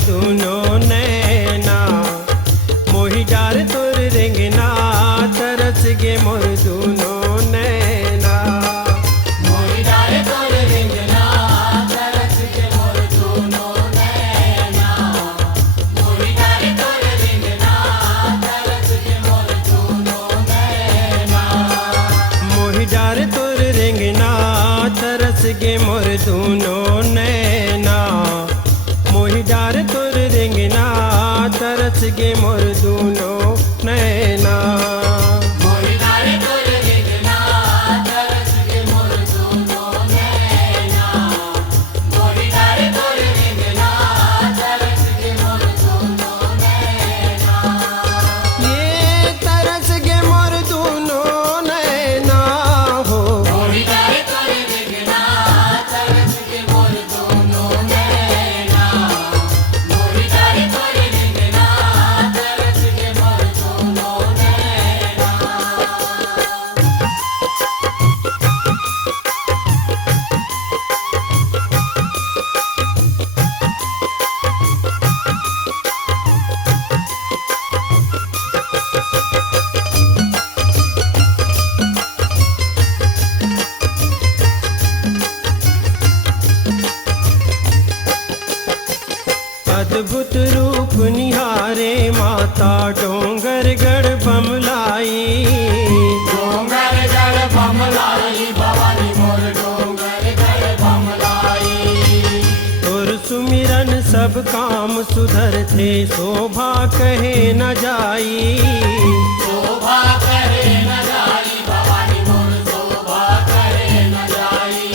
दूनो नैना, मोहि डार तोर रेंगना, तरस गे मोर दूनो नैना। मोहि डार तोर रेंगना, तरस गे मोर दूनो नैना। मोहि डार तोर रेंगना, तरस गे मोर दूनो नैना। मोहि डार तोर रेंगना, तरस गे मोर दूनो नैना। मोहि डार तोर रेंगना, तरस गे मोर दूनो नैना। मोहि डार तोर रेंगना, तरस गे मोर दूनो नैना। मोहि डार तोर रेंगना, तरस गे मोर दूनो नैना। ये तरस गे मोर दूनो नैना हो। मोहि डार तोर रेंगना, तरस गे मोर दूनो नैना। मोहि डार तोर रेंगना, तरस गे मोर दूनो नैना। अद्भुत रूप निहारे माता डोंगर गढ़ बमलाई। डोंगर गढ़ बमलाई, भवानी मोर डोंगर गढ़ बमलाई। तोर सुमिरन सब काम सुधर थे, शोभा कहे न जाई। शोभा करे न जाई, भवानी मोर शोभा करे न जाई।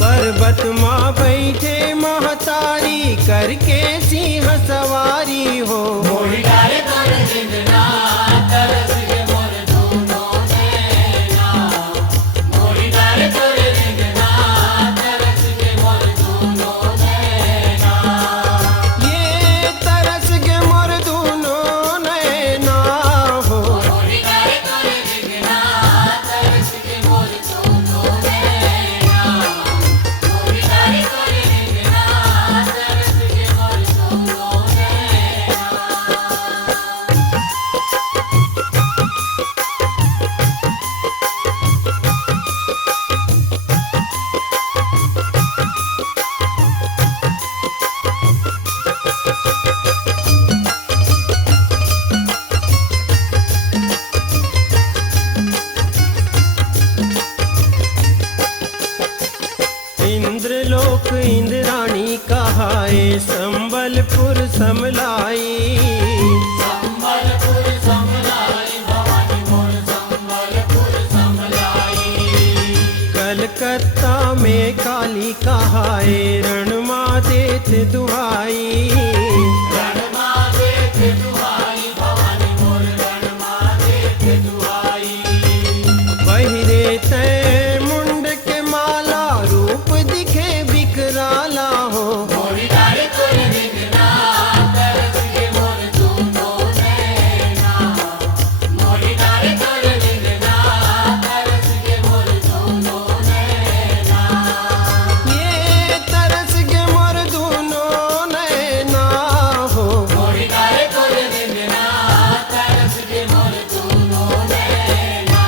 पर्वत माँ बैठे महतारी, करके सिंह सवारी हो। मोहि डार तोर रेंगना, तरस गे मोर दूनो नैना। मोहि डार तोर रेंगना, तरस गे मोर दूनो नैना। ये तरस गे मोर दूनो नैना हो। मोहि डार तोर रेंगना, तरस गे मोर दूनो नैना। मोहि डार तोर रेंगना, तरस गे मोर दूनो नैना। इंद्रलोक इंद्राणी कहाए, संबलपुर समलाई। संबलपुर समलाई, भवानी मोर संबलपुर समलाई। कलकत्ता में काली कहाए, रणमा देत दुहाई। रणमा देत दुहाई, भवानी मोर रणमा देत दुहाई। पहिरे तय मुंड के माला, रूप दिखे बिकराला हो। मोहि डार तोर रेंगना, तरस गे मोर दूनो नैना। मोहि डार तोर रेंगना, तरस गे मोर दूनो नैना। ये तरस गे मोर दूनो नैना हो। मोहि डार तोर रेंगना, तरस गे मोर दूनो नैना।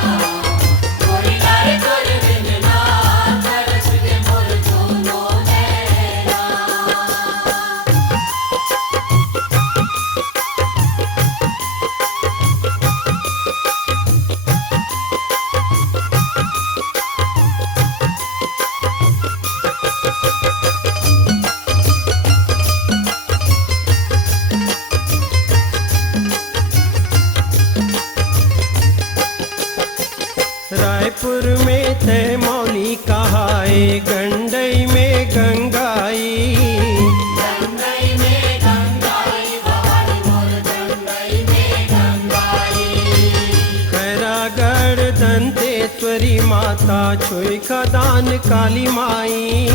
मोहि डार तोर रेंगना, तरस गे मोर दूनो नैना। रायपुर में तय मौली कहाए, गंडई में गंगाई। गंगई में गंगाई, भवानी मोर गंगई में गंगाई। खैरागढ़ दंतेश्वरी माता, छुई खदान काली माई।